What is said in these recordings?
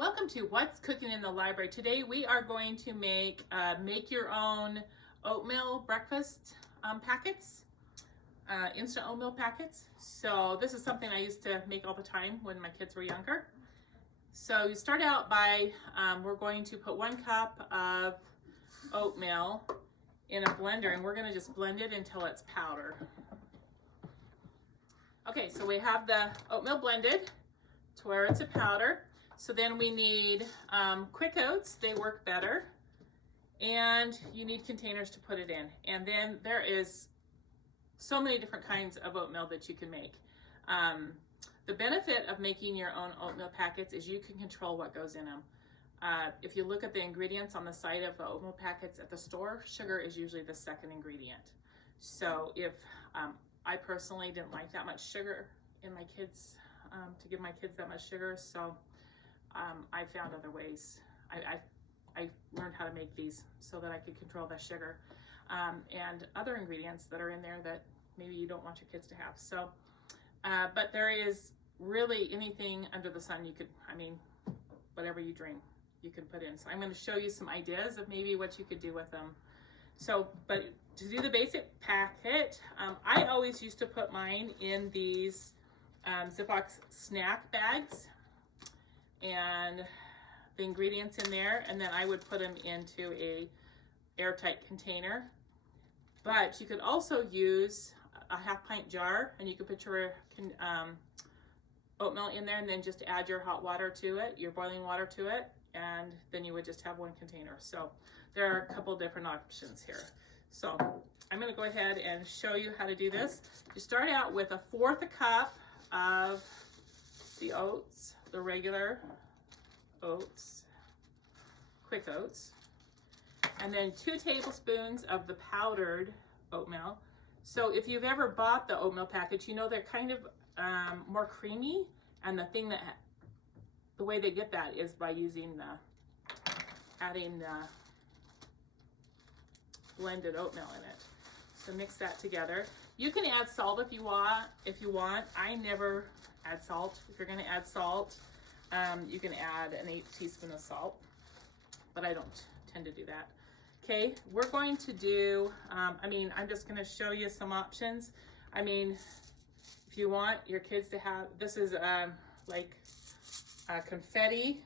Welcome to What's Cooking in the Library. Today we are going to make your own oatmeal breakfast packets, instant oatmeal packets. So this is something I used to make all the time when my kids were younger. So you start out by, we're going to put 1 cup of oatmeal in a blender, and we're going to just blend it until it's powder. Okay, so we have the oatmeal blended to where it's a powder. So then we need quick oats, they work better, and you need containers to put it in. And then there is so many different kinds of oatmeal that you can make. The benefit of making your own oatmeal packets is you can control what goes in them. If you look at the ingredients on the side of the oatmeal packets at the store, sugar is usually the second ingredient. So if I personally didn't like that much sugar in my kids, to give my kids that much sugar, so I found other ways. I learned how to make these so that I could control the sugar and other ingredients that are in there that maybe you don't want your kids to have. So, but there is really anything under the sun you could, whatever you drink, you can put in. So I'm going to show you some ideas of maybe what you could do with them. So, but to do the basic packet, I always used to put mine in these Ziploc snack bags and the ingredients in there, and then I would put them into a airtight container. But you could also use a 1/2 pint jar, and you could put your oatmeal in there and then just add your hot water to it, your boiling water to it, and then you would just have 1 container. So there are a couple different options here. So I'm going to go ahead and show you how to do this. You start out with 1/4 cup of the oats, the regular oats, quick oats, and then 2 tablespoons of the powdered oatmeal. So if you've ever bought the oatmeal package, you know they're kind of more creamy, and the way they get that is by using adding the blended oatmeal in it. So mix that together. You can add salt if you want. I never add salt. If you're going to add salt, you can add an 1/8 teaspoon of salt, but I don't tend to do that. Okay, we're going to do, I'm just going to show you some options. If you want your kids to have, this is like a confetti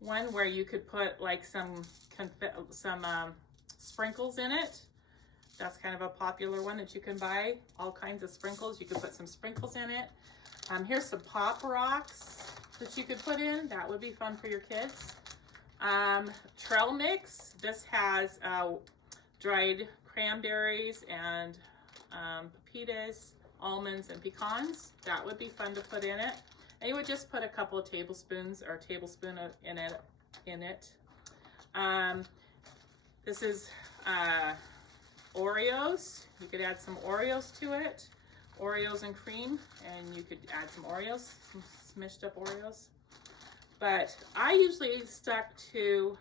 one where you could put like some sprinkles in it. That's kind of a popular one that you can buy, all kinds of sprinkles. You could put some sprinkles in it. Here's some pop rocks that you could put in. That would be fun for your kids. Trail mix. This has dried cranberries and pepitas, almonds, and pecans. That would be fun to put in it. And you would just put a couple of tablespoons or a tablespoon in it. This is Oreos. You could add some Oreos to it. Oreos and cream, and you could add some Oreos, some smushed up Oreos. But I usually stuck to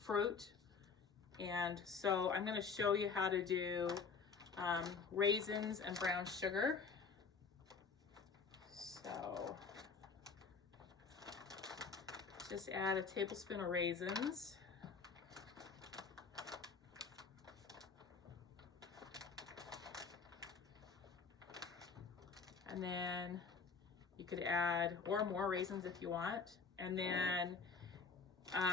fruit, and so I'm going to show you how to do raisins and brown sugar. So just add a tablespoon of raisins. And then you could add or more raisins if you want. And then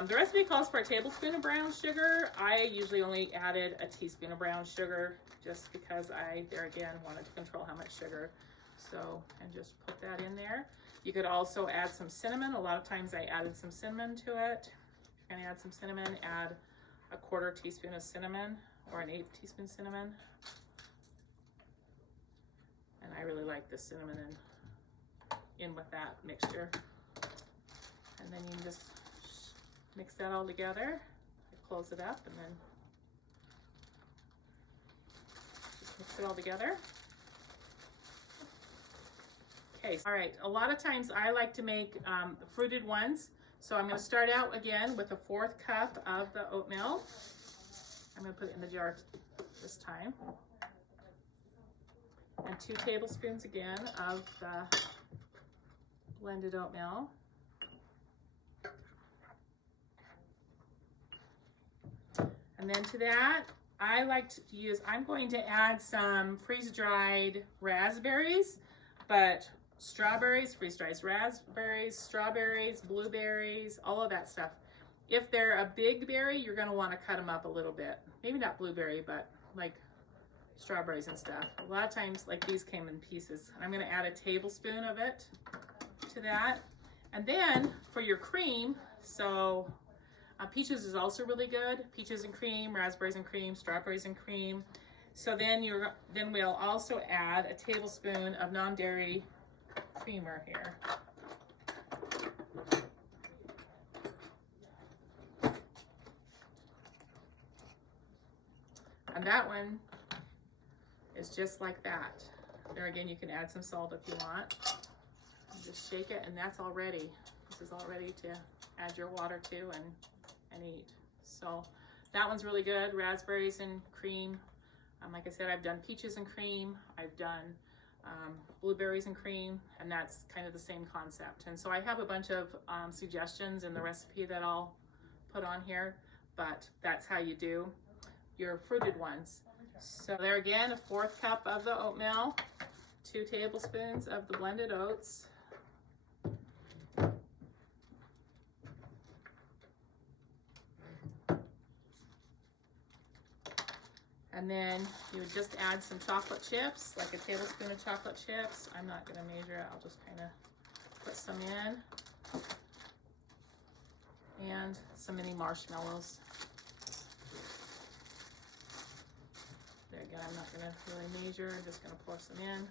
the recipe calls for a tablespoon of brown sugar. I usually only added a teaspoon of brown sugar just because I, there again, wanted to control how much sugar. So, and just put that in there. You could also add some cinnamon. A lot of times I added some cinnamon to it. If you're gonna add some cinnamon, add a 1/4 teaspoon of cinnamon or an 1/8 teaspoon cinnamon. And I really like the cinnamon in with that mixture. And then you can just mix that all together. Close it up and then just mix it all together. Okay, all right, a lot of times I like to make fruited ones. So I'm going to start out again with 1/4 cup of the oatmeal. I'm going to put it in the jar this time. And 2 tablespoons again of the blended oatmeal. And then to that, I like to use, I'm going to add some freeze-dried raspberries, but strawberries, freeze-dried raspberries, strawberries, blueberries, all of that stuff. If they're a big berry, you're going to want to cut them up a little bit. Maybe not blueberry, but like strawberries and stuff. A lot of times, like these came in pieces. I'm going to add a tablespoon of it to that. And then for your cream, so peaches is also really good. Peaches and cream, raspberries and cream, strawberries and cream. So then we'll also add a tablespoon of non-dairy creamer here. And that one is just like that. There again, you can add some salt if you want. Just shake it, and that's all ready. This is all ready to add your water to and eat. So that one's really good. Raspberries and cream. Like I said, I've done peaches and cream. I've done blueberries and cream, and that's kind of the same concept. And so I have a bunch of suggestions in the recipe that I'll put on here, but that's how you do your fruited ones. So there again, a 1/4 cup of the oatmeal, 2 tablespoons of the blended oats, and then you would just add some chocolate chips, like a tablespoon of chocolate chips. I'm not going to measure it, I'll just kind of put some in, and some mini marshmallows. There again, I'm not going to really measure, I'm just going to pour some in.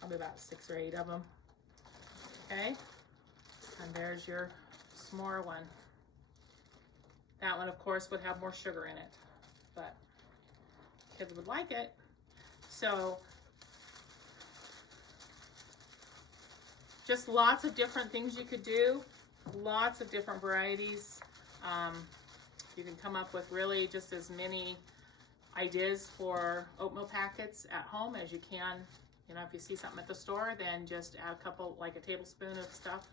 Probably about 6 or 8 of them. Okay, and there's your s'more one. That one, of course, would have more sugar in it, but kids would like it. So just lots of different things you could do, lots of different varieties. You can come up with really just as many ideas for oatmeal packets at home as you can. You know, if you see something at the store, then just add a couple, like a tablespoon of stuff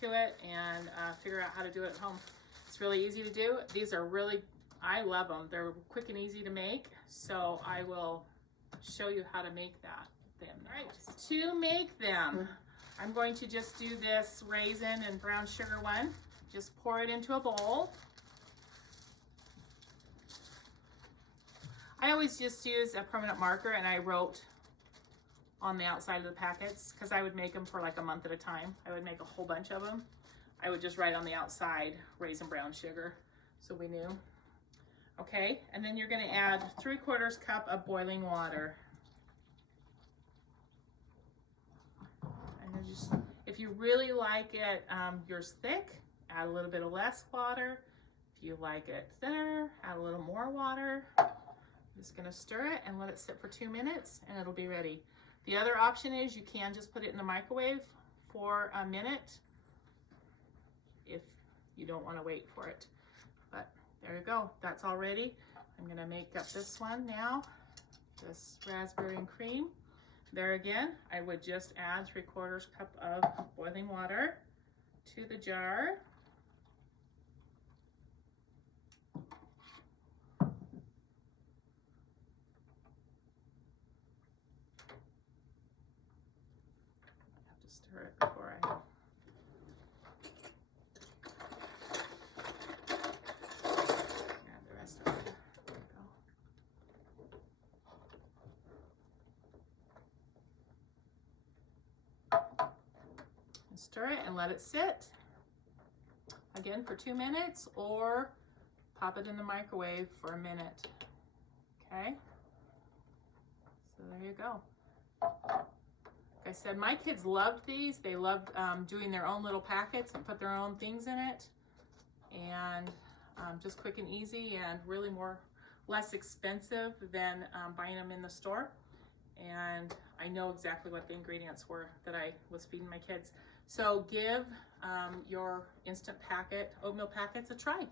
to it, and figure out how to do it at home. It's really easy to do. These are really, I love them. They're quick and easy to make, so I will show you how to make them. All right, to make them, I'm going to just do this raisin and brown sugar one. Just pour it into a bowl. I always just use a permanent marker, and I wrote on the outside of the packets, because I would make them for like a month at a time. I would make a whole bunch of them. I would just write on the outside, raisin brown sugar, so we knew. Okay, and then you're gonna add 3/4 cup of boiling water. And then just, if you really like it yours thick, add a little bit of less water. If you like it thinner, add a little more water. I'm just gonna stir it and let it sit for 2 minutes, and it'll be ready. The other option is you can just put it in the microwave for a minute if you don't want to wait for it. But there you go, that's all ready. I'm gonna make up this one now, this raspberry and cream. There again, I would just add 3/4 cup of boiling water to the jar. Stir it before I add the rest of it. There we go. And stir it and let it sit again for 2 minutes, or pop it in the microwave for a minute. Okay, so there you go. Like I said, my kids loved these. They loved doing their own little packets and put their own things in it. And just quick and easy, and really less expensive than buying them in the store. And I know exactly what the ingredients were that I was feeding my kids. So give your instant oatmeal packets a try.